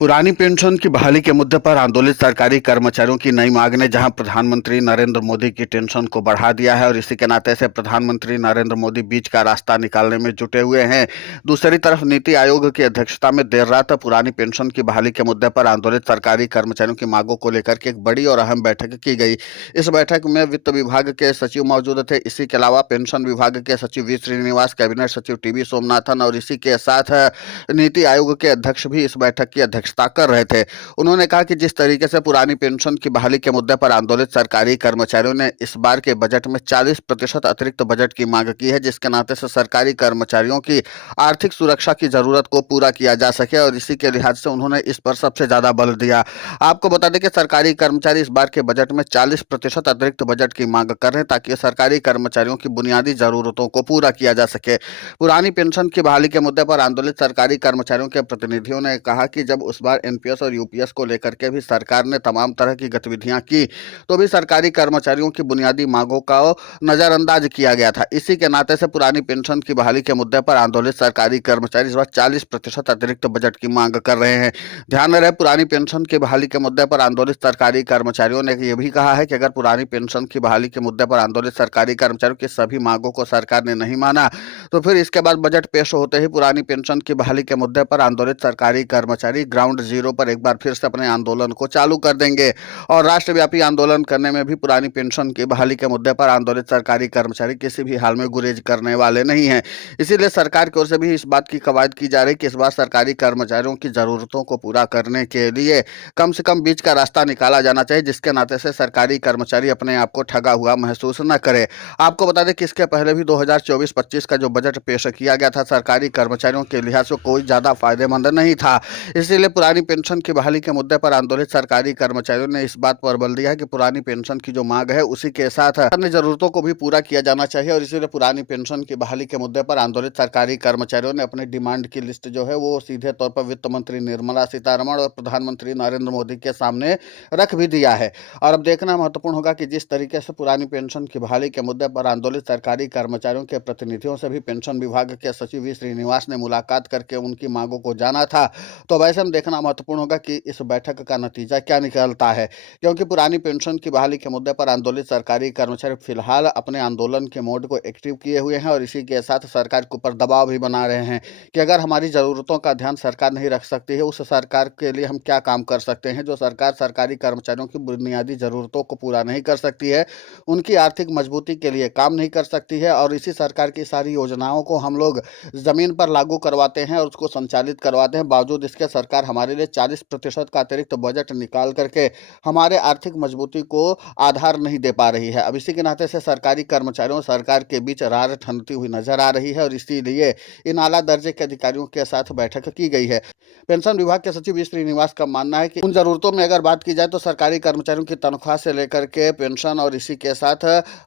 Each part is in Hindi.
पुरानी पेंशन की बहाली के मुद्दे पर आंदोलित सरकारी कर्मचारियों की नई मांग ने जहां प्रधानमंत्री नरेंद्र मोदी की टेंशन को बढ़ा दिया है और इसी के नाते से प्रधानमंत्री नरेंद्र मोदी बीच का रास्ता निकालने में जुटे हुए हैं। दूसरी तरफ नीति आयोग की अध्यक्षता में देर रात पुरानी पेंशन की बहाली के मुद्दे पर आंदोलित सरकारी कर्मचारियों की मांगों को लेकर के एक बड़ी और अहम बैठक की गई। इस बैठक में वित्त विभाग के सचिव मौजूद थे। इसी के अलावा पेंशन विभाग के सचिव वी श्रीनिवास, कैबिनेट सचिव टीवी सोमनाथन और इसी के साथ नीति आयोग के अध्यक्ष भी इस बैठक की अध्यक्षता कर रहे थे। उन्होंने कहा कि जिस तरीके से पुरानी पेंशन की बहाली के मुद्दे पर आंदोलित सरकारी कर्मचारियों ने इस बार के बजट में 40% अतिरिक्त बजट की मांग की है, जिसके नाते से सरकारी कर्मचारियों की आर्थिक सुरक्षा की जरूरत को पूरा किया जा सके और इसी के लिहाज से उन्होंने इस पर सबसे ज्यादा बल दिया। आपको बता दें कि सरकारी कर्मचारी इस बार के बजट में 40% अतिरिक्त बजट की मांग कर रहे हैं ताकि सरकारी कर्मचारियों की बुनियादी जरूरतों को पूरा किया जा सके। पुरानी पेंशन की बहाली के मुद्दे पर आंदोलित सरकारी कर्मचारियों के प्रतिनिधियों ने कहा कि जब उस बार एनपीएस और यूपीएस को लेकर के भी सरकार ने तमाम तरह की गतिविधियां की, तो भी सरकारी कर्मचारियों की बुनियादी मांगों का नजरअंदाज किया गया था। इसी के नाते से पुरानी पेंशन की बहाली के मुद्दे पर आंदोलित सरकारी कर्मचारी इस बार 40% अतिरिक्त बजट की मांग कर रहे हैं। ध्यान रहे, पुरानी पेंशन की बहाली के मुद्दे पर आंदोलित सरकारी कर्मचारियों ने यह भी कहा है कि अगर पुरानी पेंशन की बहाली के मुद्दे पर आंदोलित सरकारी कर्मचारियों की सभी मांगों को सरकार ने नहीं माना, तो फिर इसके बाद बजट पेश होते ही पुरानी पेंशन की बहाली के मुद्दे पर आंदोलित सरकारी कर्मचारी ग्राउंड जीरो पर एक बार फिर से अपने आंदोलन को चालू कर देंगे और राष्ट्रव्यापी आंदोलन करने में भी पुरानी पेंशन की बहाली के मुद्दे पर आंदोलित सरकारी कर्मचारी किसी भी हाल में गुरेज करने वाले नहीं हैं। इसीलिए सरकार की ओर से भी इस बात की कवायद की जा रही कि इस बार सरकारी कर्मचारियों की जरूरतों को पूरा करने के लिए कम से कम बीच का रास्ता निकाला जाना चाहिए, जिसके नाते से सरकारी कर्मचारी अपने आप को ठगा हुआ महसूस न करे। आपको बता दें कि इसके पहले भी 2024-25 का जो बजट पेश किया गया था सरकारी कर्मचारियों के लिहाज से कोई ज्यादा फायदेमंद नहीं था। इसीलिए पुरानी पेंशन की बहाली के मुद्दे पर आंदोलित सरकारी कर्मचारियों ने इस बात पर बल दिया है कि पुरानी पेंशन की जो मांग है उसी के साथ अन्य जरूरतों को भी पूरा किया जाना चाहिए और इसीलिए पुरानी पेंशन की बहाली के मुद्दे पर आंदोलित सरकारी कर्मचारियों ने अपनी डिमांड की लिस्ट जो है वो सीधे तौर पर वित्त मंत्री निर्मला सीतारमण और प्रधानमंत्री नरेंद्र मोदी के सामने रख भी दिया है। और अब देखना महत्वपूर्ण होगा कि जिस तरीके से पुरानी पेंशन की बहाली के मुद्दे पर आंदोलित सरकारी कर्मचारियों के प्रतिनिधियों से भी पेंशन विभाग के सचिव वी श्रीनिवास ने मुलाकात करके उनकी मांगों को जाना था, तो वैसे में देखना महत्वपूर्ण होगा कि इस बैठक का नतीजा क्या निकलता है, क्योंकि पुरानी पेंशन की बहाली के मुद्दे पर आंदोलित सरकारी कर्मचारी फिलहाल अपने आंदोलन के मोड को एक्टिव किए हुए हैं और इसी के साथ सरकार के ऊपर दबाव भी बना रहे हैं कि अगर हमारी जरूरतों का ध्यान सरकार नहीं रख सकती है, उस सरकार के लिए हम क्या काम कर सकते हैं। जो सरकार सरकारी कर्मचारियों की बुनियादी जरूरतों को पूरा नहीं कर सकती है, उनकी आर्थिक मजबूती के लिए काम नहीं कर सकती है और इसी सरकार की सारी योजनाओं को हम लोग जमीन पर लागू करवाते हैं और उसको संचालित करवाते हैं, बावजूद इसके सरकार हमारे लिए 40% का अतिरिक्त बजट निकाल करके हमारे आर्थिक मजबूती को आधार नहीं दे पा रही है। अब इसी के नाते से सरकारी कर्मचारियों सरकार के बीच रार ठनती हुई नजर आ रही है और इसीलिए इन आला दर्जे के अधिकारियों के साथ बैठक की गई है। पेंशन विभाग के सचिव वी श्रीनिवास का मानना है कि उन जरूरतों में अगर बात की जाए तो सरकारी कर्मचारियों की तनख्वाह से लेकर के पेंशन और इसी के साथ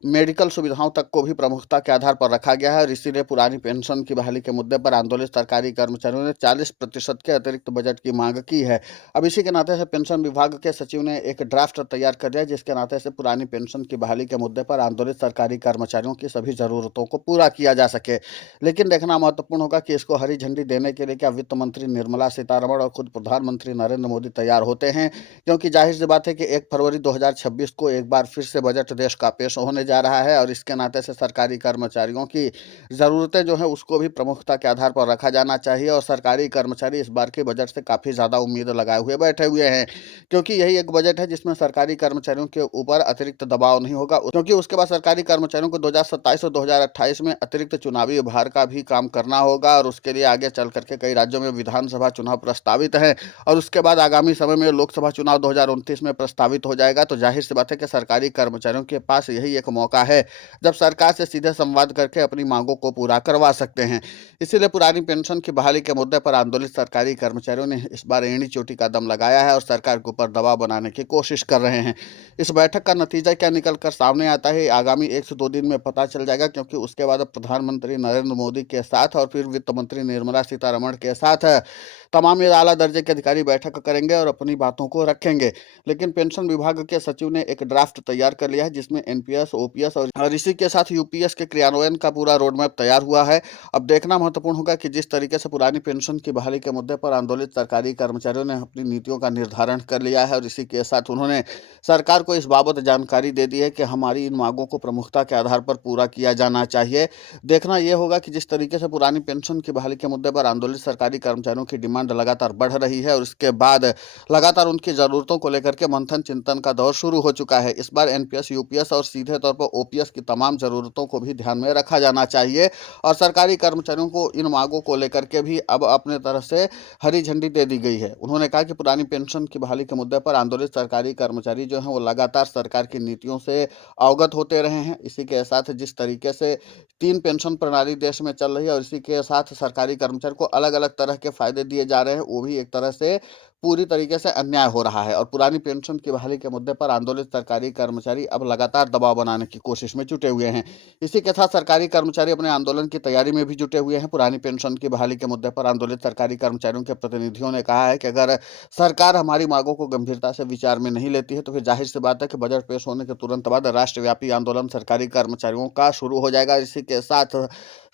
मेडिकल सुविधाओं तक को भी प्रमुखता के आधार पर रखा गया है और इसीलिए पुरानी पेंशन की बहाली के मुद्दे पर आंदोलित सरकारी कर्मचारियों ने 40% के अतिरिक्त बजट की मांग की है। अब इसी के नाते से पेंशन विभाग के सचिव ने एक ड्राफ्ट तैयार कर दिया, जिसके नाते से पुरानी पेंशन की बहाली के मुद्दे पर आंदोलित सरकारी कर्मचारियों की सभी जरूरतों को पूरा किया जा सके। लेकिन देखना महत्वपूर्ण होगा कि इसको हरी झंडी देने के लिए क्या वित्त मंत्री निर्मला सीतारमण और खुद प्रधानमंत्री नरेंद्र मोदी तैयार होते हैं, क्योंकि जाहिर सी बात है कि 1 फरवरी 2026 को एक बार फिर से बजट देश का पेश होने जा रहा है और इसके नाते से सरकारी कर्मचारियों की ज़रूरतें जो है उसको भी प्रमुखता के आधार पर रखा जाना चाहिए और सरकारी कर्मचारी इस बार के बजट से काफ़ी ज़्यादा उम्मीद लगाए हुए बैठे हुए हैं, क्योंकि यही एक बजट है जिसमें सरकारी कर्मचारियों के ऊपर अतिरिक्त दबाव नहीं होगा, क्योंकि उसके बाद सरकारी कर्मचारियों को 2027 और 2028 में अतिरिक्त चुनावी भार का भी काम करना होगा और उसके लिए आगे चल करके कई राज्यों में विधानसभा चुनाव प्रस्तावित है और उसके बाद आगामी समय में लोकसभा चुनाव 2029 में प्रस्तावित हो जाएगा। तो जाहिर सी बात है कि सरकारी कर्मचारियों के पास यही एक मौका है जब सरकार से सीधे संवाद करके अपनी मांगों को पूरा करवा सकते हैं। इसीलिए पुरानी पेंशन की बहाली के मुद्दे पर आंदोलित सरकारी कर्मचारियों ने इस बार एड़ी चोटी का दम लगाया है और सरकार के ऊपर दबाव बनाने की कोशिश कर रहे हैं। इस बैठक का नतीजा क्या निकल कर सामने आता है आगामी 1 से 2 दिन में पता चल जाएगा, क्योंकि उसके बाद प्रधानमंत्री नरेंद्र मोदी के साथ और फिर वित्त मंत्री निर्मला सीतारमण के साथ तमाम आला दर्जे के अधिकारी बैठक करेंगे और अपनी बातों को रखेंगे। लेकिन पेंशन विभाग के सचिव ने एक ड्राफ्ट तैयार कर लिया है जिसमें एनपीएस, ओपीएस और इसी के साथ यूपीएस के क्रियान्वयन का पूरा रोड मैप तैयार हुआ है। अब देखना महत्वपूर्ण होगा कि जिस तरीके से पुरानी पेंशन की बहाली के मुद्दे पर आंदोलित सरकारी सरकारी कर्मचारियों ने अपनी नीतियों का निर्धारण कर लिया है और इसी के साथ उन्होंने सरकार को इस बाबत जानकारी दे दी है कि हमारी इन मांगों को प्रमुखता के आधार पर पूरा किया जाना चाहिए। देखना यह होगा कि जिस तरीके से पुरानी पेंशन की बहाली के मुद्दे पर आंदोलित सरकारी कर्मचारियों की डिमांड लगातार बढ़ रही है और इसके बाद लगातार उनकी ज़रूरतों को लेकर के मंथन चिंतन का दौर शुरू हो चुका है। इस बार एनपीएस, यूपीएस और सीधे तौर पर ओपीएस की तमाम ज़रूरतों को भी ध्यान में रखा जाना चाहिए और सरकारी कर्मचारियों को इन मांगों को लेकर के भी अब अपने तरफ से हरी झंडी दे दी गई है। उन्होंने कहा कि पुरानी पेंशन की बहाली के मुद्दे पर आंदोलित सरकारी कर्मचारी जो हैं वो लगातार सरकार की नीतियों से अवगत होते रहे हैं। इसी के साथ जिस तरीके से 3 पेंशन प्रणाली देश में चल रही है और इसी के साथ सरकारी कर्मचारी को अलग-अलग तरह के फ़ायदे दिए जा रहे हैं, वो भी एक तरह से पूरी तरीके से अन्याय हो रहा है और पुरानी पेंशन की बहाली के मुद्दे पर आंदोलित सरकारी कर्मचारी अब लगातार दबाव बनाने की कोशिश में जुटे हुए हैं। इसी के साथ सरकारी कर्मचारी अपने आंदोलन की तैयारी में भी जुटे हुए हैं। पुरानी पेंशन की बहाली के मुद्दे पर आंदोलित सरकारी कर्मचारियों के प्रतिनिधियों ने कहा है कि अगर सरकार हमारी मांगों को गंभीरता से विचार में नहीं लेती है तो फिर जाहिर सी बात है कि बजट पेश होने के तुरंत बाद राष्ट्रव्यापी आंदोलन सरकारी कर्मचारियों का शुरू हो जाएगा। इसी के साथ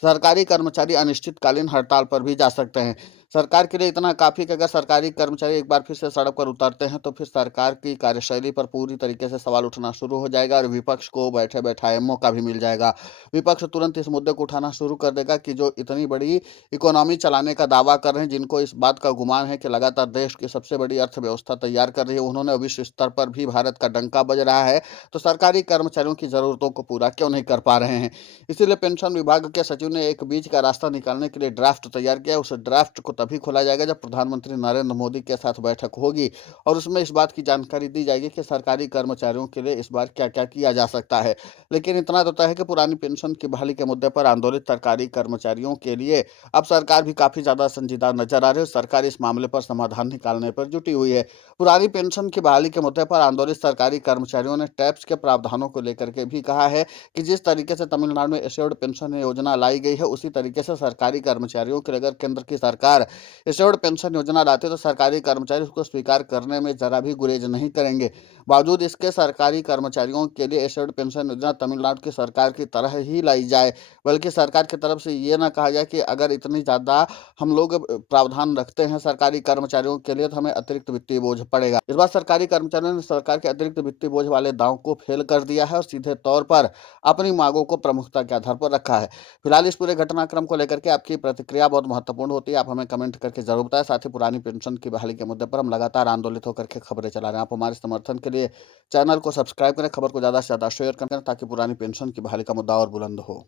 सरकारी कर्मचारी अनिश्चितकालीन हड़ताल पर भी जा सकते हैं। सरकार के लिए इतना काफ़ी कि अगर सरकारी कर्मचारी एक बार फिर से सड़क पर उतरते हैं तो फिर सरकार की कार्यशैली पर पूरी तरीके से सवाल उठना शुरू हो जाएगा और विपक्ष को बैठे बैठाए मौका भी मिल जाएगा। विपक्ष तुरंत इस मुद्दे को उठाना शुरू कर देगा कि जो इतनी बड़ी इकोनॉमी चलाने का दावा कर रहे हैं, जिनको इस बात का गुमान है कि लगातार देश की सबसे बड़ी अर्थव्यवस्था तैयार कर रही है, उन्होंने विश्व स्तर पर भी भारत का डंका बज रहा है, तो सरकारी कर्मचारियों की ज़रूरतों को पूरा क्यों नहीं कर पा रहे हैं। इसीलिए पेंशन विभाग के सचिव ने एक बीच का रास्ता निकालने के लिए ड्राफ्ट तैयार किया। उस ड्राफ्ट को तभी खोला जाएगा जब प्रधानमंत्री नरेंद्र मोदी के साथ बैठक होगी और उसमें इस बात की जानकारी दी जाएगी कि सरकारी कर्मचारियों के लिए इस बार क्या क्या किया जा सकता है। लेकिन इतना तो तय है कि पुरानी पेंशन की बहाली के मुद्दे पर आंदोलित सरकारी कर्मचारियों के लिए अब सरकार भी काफी ज्यादा संजीदा नजर आ रही है। सरकार इस मामले पर समाधान निकालने पर जुटी हुई है। पुरानी पेंशन की बहाली के मुद्दे पर आंदोलित सरकारी कर्मचारियों ने टैक्स के प्रावधानों को लेकर के भी कहा है कि जिस तरीके से तमिलनाडु में एश्योर्ड पेंशन योजना लाई गई है, उसी तरीके से सरकारी कर्मचारियों के लिए अगर केंद्र की सरकार एश्योर्ड पेंशन योजना लाती है तो सरकारी कर्मचारी उसको स्वीकार करने में जरा भी गुरेज नहीं करेंगे। बावजूद इसके सरकारी कर्मचारियों के लिए एश्योर्ड पेंशन योजना तमिलनाडु की सरकार की तरह ही लाई जाए, बल्कि सरकार की तरफ से ये ना कहा जाए कि अगर इतनी ज़्यादा हम लोग प्रावधान रखते हैं सरकारी कर्मचारियों के लिए तो हमें अतिरिक्त वित्तीय बोझ पड़ेगा। इस बार सरकारी कर्मचारियों ने सरकार के अतिरिक्त वित्तीय बोझ वाले दाव को फेल कर दिया है और सीधे तौर पर अपनी मांगों को प्रमुखता के आधार पर रखा है। फिलहाल इस पूरे घटनाक्रम को लेकर के आपकी प्रतिक्रिया बहुत महत्वपूर्ण होती है। आप हमें कमेंट करके जरूर बताएं। साथ ही पुरानी पेंशन की बहाली के मुद्दे पर हम लगातार आंदोलित होकर के खबरें चला रहे हैं। आप हमारे समर्थन के लिए चैनल को सब्सक्राइब करें, खबर को ज़्यादा से ज़्यादा शेयर करें ताकि पुरानी पेंशन की बहाली का मुद्दा और बुलंद हो।